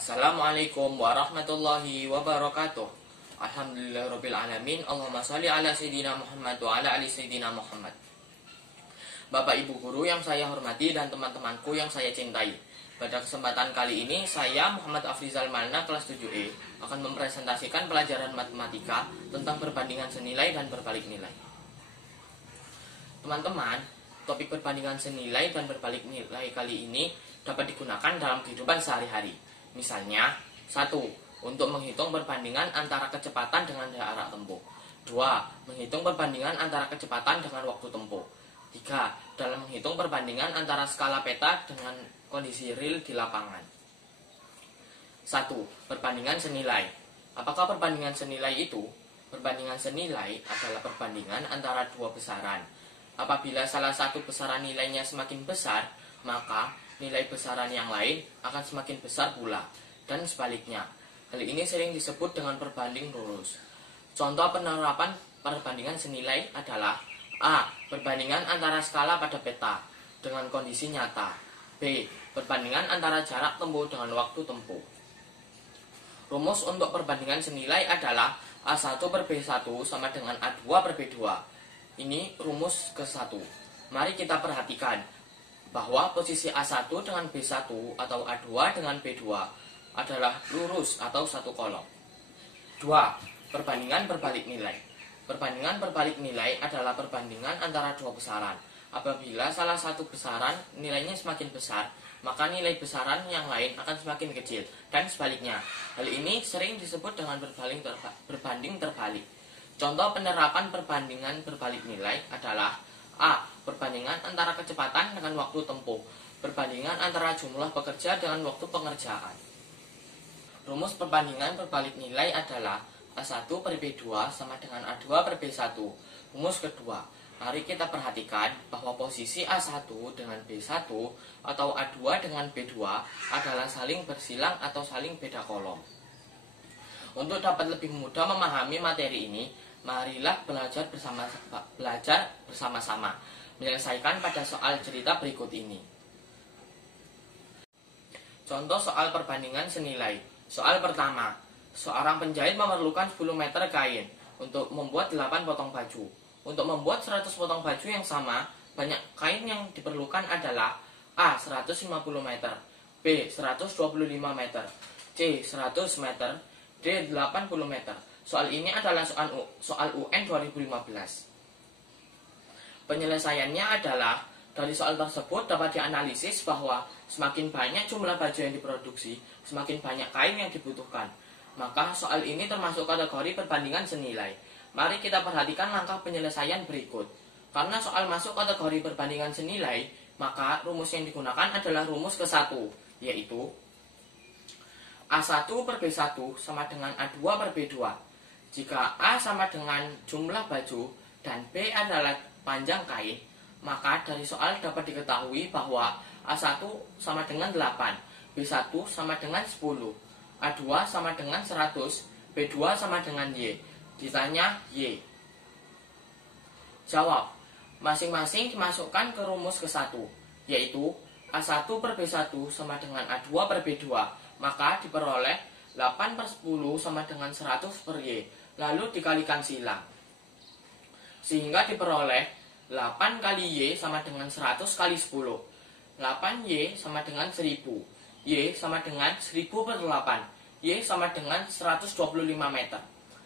Assalamualaikum warahmatullahi wabarakatuh. Alhamdulillahirrabbilalamin. Allahumma sholli ala sayyidina Muhammad wa ala ali sayyidina Muhammad. Bapak ibu guru yang saya hormati dan teman-temanku yang saya cintai, pada kesempatan kali ini saya Muhammad Afrizal Malna kelas 7E akan mempresentasikan pelajaran matematika tentang perbandingan senilai dan berbalik nilai. Teman-teman, topik perbandingan senilai dan berbalik nilai kali ini dapat digunakan dalam kehidupan sehari-hari. Misalnya, 1. Untuk menghitung perbandingan antara kecepatan dengan jarak tempuh. 2. Menghitung perbandingan antara kecepatan dengan waktu tempuh. 3. Dalam menghitung perbandingan antara skala peta dengan kondisi real di lapangan. 1. Perbandingan senilai. Apakah perbandingan senilai itu? Perbandingan senilai adalah perbandingan antara dua besaran. Apabila salah satu besaran nilainya semakin besar, maka nilai besaran yang lain akan semakin besar pula, dan sebaliknya. Hal ini sering disebut dengan perbanding lurus. Contoh penerapan perbandingan senilai adalah A. Perbandingan antara skala pada peta dengan kondisi nyata. B. Perbandingan antara jarak tempuh dengan waktu tempuh. Rumus untuk perbandingan senilai adalah A1 per B1 sama dengan A2 per B2. Ini rumus ke-1. Mari kita perhatikan bahwa posisi A1 dengan B1 atau A2 dengan B2 adalah lurus atau satu kolom. 2. Perbandingan berbalik nilai. Perbandingan berbalik nilai adalah perbandingan antara dua besaran. Apabila salah satu besaran nilainya semakin besar, maka nilai besaran yang lain akan semakin kecil, dan sebaliknya. Hal ini sering disebut dengan berbanding terbalik. Contoh penerapan perbandingan berbalik nilai adalah A. Perbandingan antara kecepatan dengan waktu tempuh. Perbandingan antara jumlah pekerja dengan waktu pengerjaan. Rumus perbandingan berbalik nilai adalah A1 per B2 sama dengan A2 per B1. Rumus kedua, mari kita perhatikan bahwa posisi A1 dengan B1 atau A2 dengan B2 adalah saling bersilang atau saling beda kolom. Untuk dapat lebih mudah memahami materi ini, marilah belajar bersama-sama menyelesaikan pada soal cerita berikut ini. Contoh soal perbandingan senilai. Soal pertama, seorang penjahit memerlukan 10 meter kain untuk membuat 8 potong baju. Untuk membuat 100 potong baju yang sama, banyak kain yang diperlukan adalah A. 150 meter, B. 125 meter, C. 100 meter, D. 80 meter. Soal ini adalah soal UN 2015. Penyelesaiannya adalah, dari soal tersebut dapat dianalisis bahwa semakin banyak jumlah baju yang diproduksi, semakin banyak kain yang dibutuhkan. Maka soal ini termasuk kategori perbandingan senilai. Mari kita perhatikan langkah penyelesaian berikut. Karena soal masuk kategori perbandingan senilai, maka rumus yang digunakan adalah rumus ke-1, yaitu A1 per B1 sama dengan A2 per B2. Jika A sama dengan jumlah baju dan B adalah panjang kain, maka dari soal dapat diketahui bahwa A1 sama dengan 8, B1 sama dengan 10, A2 sama dengan 100, B2 sama dengan Y. Ditanya Y. Jawab. Masing-masing dimasukkan ke rumus ke-1, yaitu A1 per B1 sama dengan A2 per B2, maka diperoleh 8 per 10 sama dengan 100 per Y, lalu dikalikan silang. Sehingga diperoleh 8 kali Y sama dengan 100 kali 10. 8Y sama dengan 1000. Y sama dengan 1000 per 8. Y sama dengan 125 meter.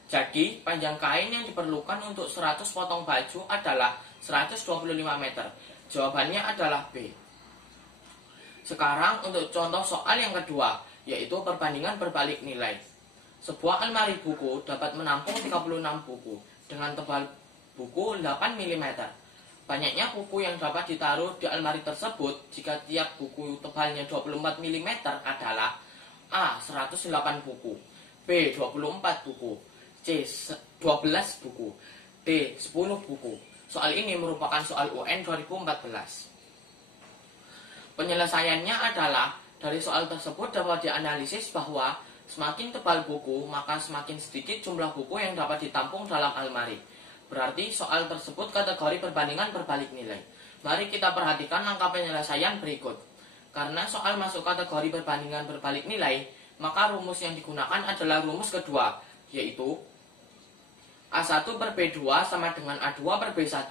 Jadi, panjang kain yang diperlukan untuk 100 potong baju adalah 125 meter. Jawabannya adalah B. Sekarang untuk contoh soal yang kedua, yaitu perbandingan berbalik nilai. Sebuah almari buku dapat menampung 36 buku dengan tebal buku 8 mm. Banyaknya buku yang dapat ditaruh di almari tersebut jika tiap buku tebalnya 24 mm adalah A. 108 buku, B. 24 buku, C. 12 buku, D. 10 buku. Soal ini merupakan soal UN 2014. Penyelesaiannya adalah, dari soal tersebut dapat dianalisis bahwa semakin tebal buku, maka semakin sedikit jumlah buku yang dapat ditampung dalam almari. Berarti soal tersebut kategori perbandingan berbalik nilai. Mari kita perhatikan langkah penyelesaian berikut. Karena soal masuk kategori perbandingan berbalik nilai, maka rumus yang digunakan adalah rumus kedua, yaitu A1 per B2 sama dengan A2 per B1.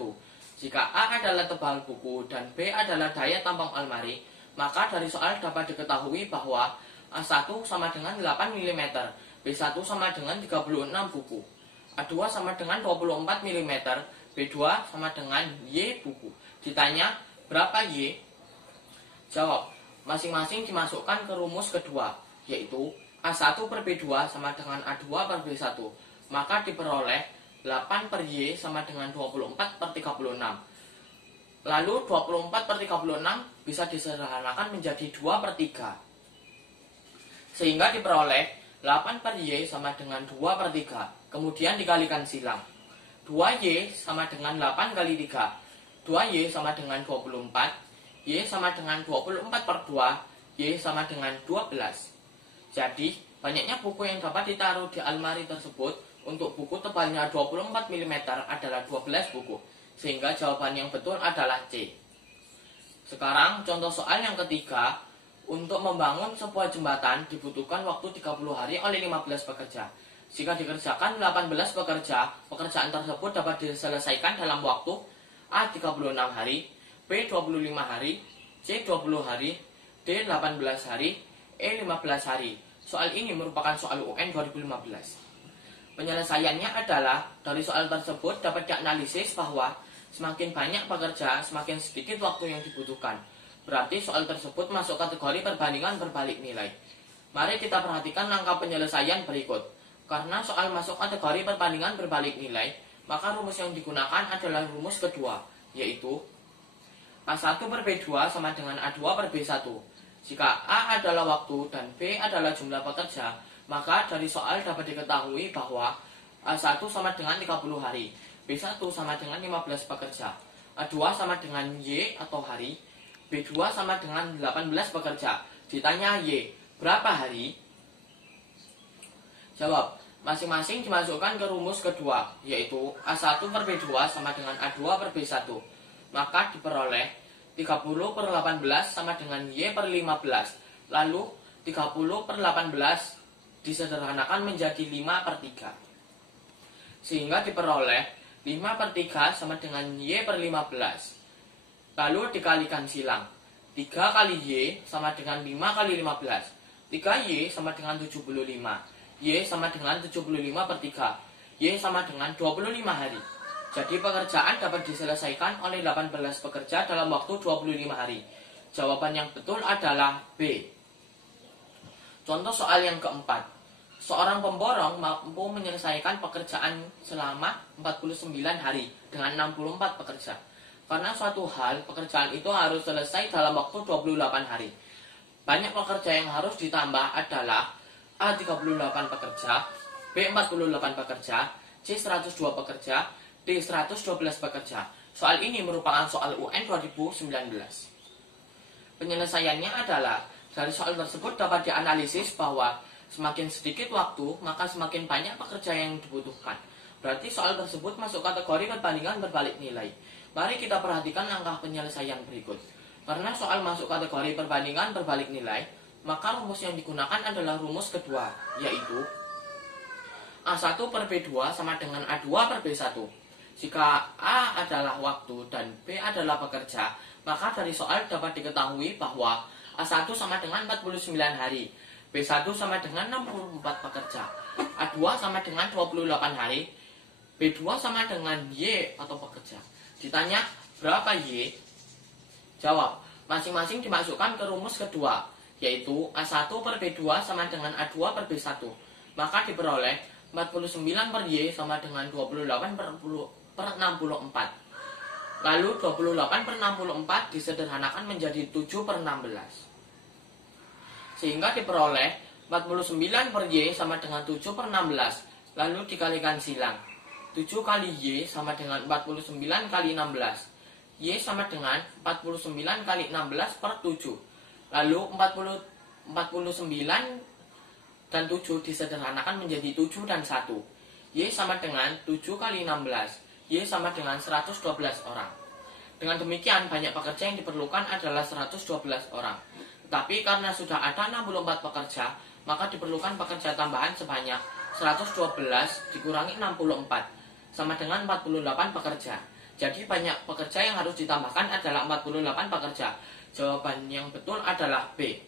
Jika A adalah tebal buku dan B adalah daya tampung almari, maka dari soal dapat diketahui bahwa A1 sama dengan 8 mm, B1 sama dengan 36 buku, A2 sama dengan 24 mm, B2 sama dengan Y buku. Ditanya berapa Y? Jawab, masing-masing dimasukkan ke rumus kedua, yaitu A1 per B2 sama dengan A2 per B1. Maka diperoleh 8 per Y sama dengan 24 per 36. Lalu 24 per 36 bisa disederhanakan menjadi 2 per 3. Sehingga diperoleh 8 per Y sama dengan 2 per 3. Kemudian dikalikan silang. 2Y sama dengan 8 kali 3. 2Y sama dengan 24. Y sama dengan 24 per 2. Y sama dengan 12. Jadi, banyaknya buku yang dapat ditaruh di almari tersebut untuk buku tebalnya 24 mm adalah 12 buku. Sehingga jawaban yang betul adalah C. Sekarang contoh soal yang ketiga. Untuk membangun sebuah jembatan dibutuhkan waktu 30 hari oleh 15 pekerja. Jika dikerjakan 18 pekerja, pekerjaan tersebut dapat diselesaikan dalam waktu A 36 hari, B 25 hari, C 20 hari, D 18 hari, E 15 hari. Soal ini merupakan soal UN 2015. Penyelesaiannya adalah dari soal tersebut dapat dianalisis bahwa semakin banyak pekerja, semakin sedikit waktu yang dibutuhkan. Berarti soal tersebut masuk kategori perbandingan berbalik nilai. Mari kita perhatikan langkah penyelesaian berikut. Karena soal masuk kategori perbandingan berbalik nilai, maka rumus yang digunakan adalah rumus kedua, yaitu A1 per B2 sama dengan A2 per B1. Jika A adalah waktu dan B adalah jumlah pekerja, maka dari soal dapat diketahui bahwa A1 sama dengan 30 hari, B1 sama dengan 15 pekerja, A2 sama dengan Y atau hari, B2 sama dengan 18 pekerja. Ditanya Y, berapa hari? Jawab, masing-masing dimasukkan ke rumus kedua, yaitu A1 per B2 sama dengan A2 per B1. Maka diperoleh 30 per 18 sama dengan Y per 15. Lalu 30 per 18 disederhanakan menjadi 5 per 3. Sehingga diperoleh 5 per 3 sama dengan Y per 15. Lalu dikalikan silang. 3 kali Y sama dengan 5 kali 15. 3Y sama dengan 75. Y sama dengan 75 per 3. Y sama dengan 25 hari. Jadi pekerjaan dapat diselesaikan oleh 18 pekerja dalam waktu 25 hari. Jawaban yang betul adalah B. Contoh soal yang keempat. Seorang pemborong mampu menyelesaikan pekerjaan selama 49 hari dengan 64 pekerja. Karena suatu hal, pekerjaan itu harus selesai dalam waktu 28 hari. Banyak pekerja yang harus ditambah adalah A 38 pekerja, B 48 pekerja, C 102 pekerja, D 112 pekerja. Soal ini merupakan soal UN 2019. Penyelesaiannya adalah, dari soal tersebut dapat dianalisis bahwa semakin sedikit waktu, maka semakin banyak pekerja yang dibutuhkan. Berarti soal tersebut masuk kategori perbandingan berbalik nilai. Mari kita perhatikan langkah penyelesaian berikut. Karena soal masuk kategori perbandingan berbalik nilai, maka rumus yang digunakan adalah rumus kedua, yaitu A1 per B2 sama dengan A2 per B1. Jika A adalah waktu dan B adalah pekerja, maka dari soal dapat diketahui bahwa A1 sama dengan 49 hari, B1 sama dengan 64 pekerja, A2 sama dengan 28 hari, B2 sama dengan Y atau pekerja. Ditanya berapa Y? Jawab, masing-masing dimasukkan ke rumus kedua, yaitu A1 per B2 sama dengan A2 per B1. Maka diperoleh 49 per Y sama dengan 28 per 64. Lalu 28 per 64 disederhanakan menjadi 7 per 16. Sehingga diperoleh 49 per Y sama dengan 7 per 16. Lalu dikalikan silang. 7 kali Y sama dengan 49 kali 16. Y sama dengan 49 kali 16 per 7. Lalu 49 dan 7 disederhanakan menjadi 7 dan 1. Y sama dengan 7 kali 16. Y sama dengan 112 orang. Dengan demikian banyak pekerja yang diperlukan adalah 112 orang. Tetapi karena sudah ada 64 pekerja, maka diperlukan pekerja tambahan sebanyak 112 dikurangi 64 sama dengan 48 pekerja. Jadi banyak pekerja yang harus ditambahkan adalah 48 pekerja. Jawaban yang betul adalah B.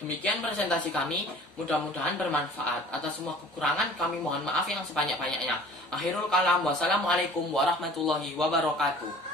Demikian presentasi kami, mudah-mudahan bermanfaat. Atas semua kekurangan kami mohon maaf yang sebanyak-banyaknya. Akhirul kalam, wassalamualaikum warahmatullahi wabarakatuh.